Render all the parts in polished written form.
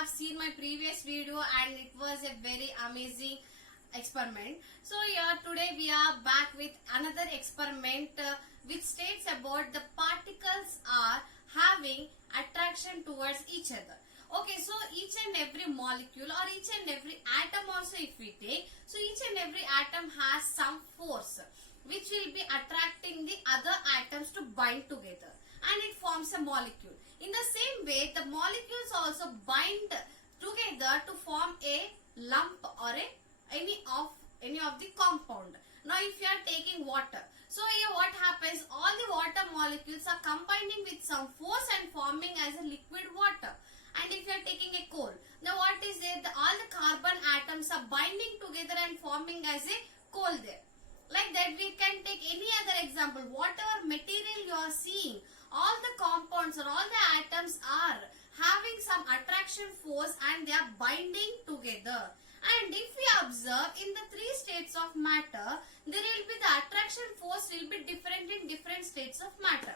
have seen my previous video and it was a very amazing experiment. So here today we are back with another experiment which states about the particles are having attraction towards each other. Okay, so each and every molecule or each and every atom also if we take, so each and every atom has some force which will be attracting the other atoms to bind together and it forms a molecule. In the same way, the molecules also bind together to form a lump or any of the compound. Now if you are taking water, so here what happens, all the water molecules are combining with some force and forming as a liquid water. And if you are taking a coal, now what is there, all the carbon atoms are binding together and forming as a coal there. Like that we can take any other example, whatever material you are seeing, all the compounds or all the atoms are having some attraction force and they are binding together. And if we observe in the three states of matter, there will be the attraction force will be different in different states of matter.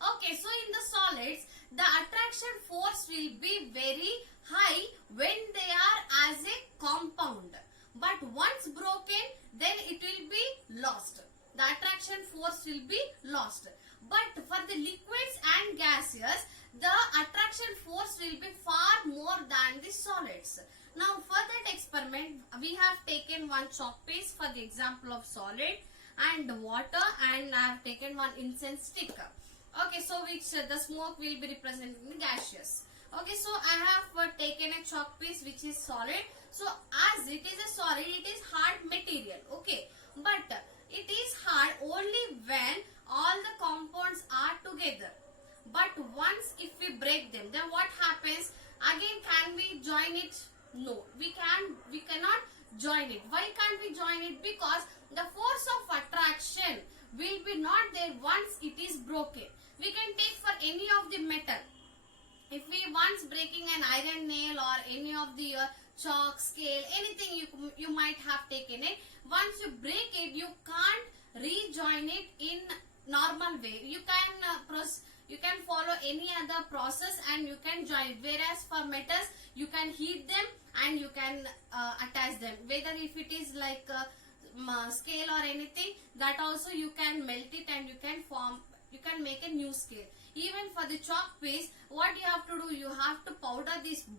Okay, so in the solids, the attraction force will be very high when they are as a compound. But once broken, then it will be lost. The attraction force will be lost. But for the liquids and gaseous, the attraction force will be far more than the solids. Now for that experiment, we have taken one chalk piece for the example of solid and water, and I have taken one incense stick. Okay, so which the smoke will be representing the gaseous. Okay, so I have taken a chalk piece which is solid. So as it is a solid, it is hard material. Okay, but it is hard only when all the compounds are together. But once if we break them, then what happens? Again, can we join it? No, we cannot join it. Why can't we join it? Because the force of attraction will be not there once it is broken. We can take for any of the metal. If we once breaking an iron nail or any of the chalk, scale, anything you might have taken it, once you break it, you can't rejoin it in normal way. You can follow any other process and you can join it. Whereas for metals, you can heat them and you can attach them. Whether if it is like scale or anything, that also you can melt it and you can make a new scale. Even for the chalk piece, what you have to do, you have to powder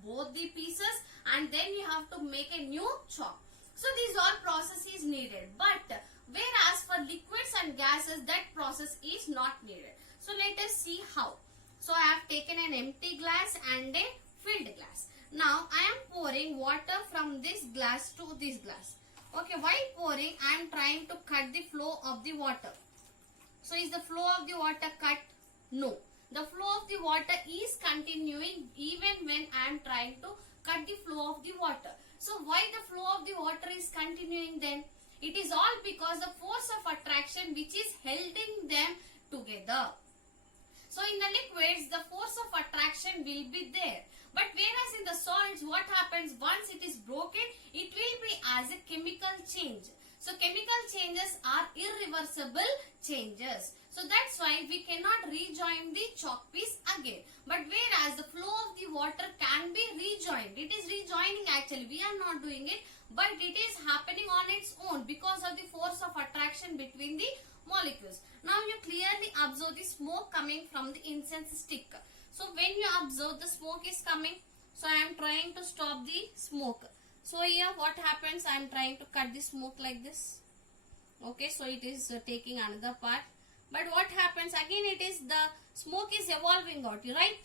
both the pieces and then you have to make a new chalk. So these all process is needed. But whereas for liquids and gases, that process is not needed. So let us see how. So I have taken an empty glass and a filled glass. Now I am pouring water from this glass to this glass. Okay, while pouring, I am trying to cut the flow of the water. So is the flow of the water cut? No. The flow of the water is continuing even when I am trying to cut the flow of the water. So why the flow of the water is continuing then? It is all because the force of attraction which is holding them together. So in the liquids, the force of attraction will be there. But whereas in the solids, what happens once it is broken, it will be as a chemical change. So chemical changes are irreversible changes. So that's why we cannot rejoin the chalk piece again. But whereas the flow of the water can be rejoined. It is rejoining actually. We are not doing it. But it is happening on its own because of the force of attraction between the molecules. Now you clearly observe the smoke coming from the incense stick. So when you observe the smoke is coming, so I am trying to stop the smoke. So here what happens, I am trying to cut the smoke like this. Okay, so it is taking another part. But what happens again, it is the smoke is evolving out, right?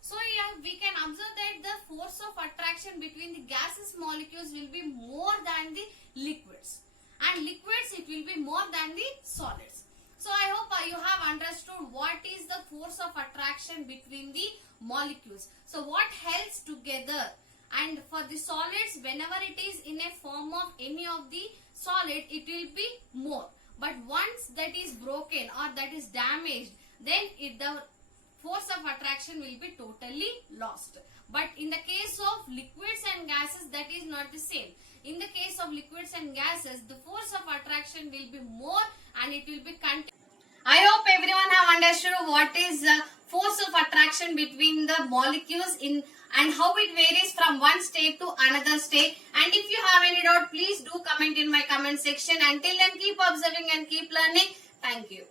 So here we can observe that the force of attraction between the gaseous molecules will be more than the liquids. And liquids it will be more than the solids. So I hope you have understood what is the force of attraction between the molecules. So what holds together, and for the solids, whenever it is in a form of any of the solid, it will be more. But once that is broken or that is damaged, then the force of attraction will be totally lost. But in the case of liquids and gases, that is not the same. In the case of liquids and gases, the force of attraction will be more and it will be continuous. I hope everyone have understood what is force of attraction between the molecules in and how it varies from one state to another state. And if you have any doubt, please do comment in my comment section. Until then, keep observing and keep learning. Thank you.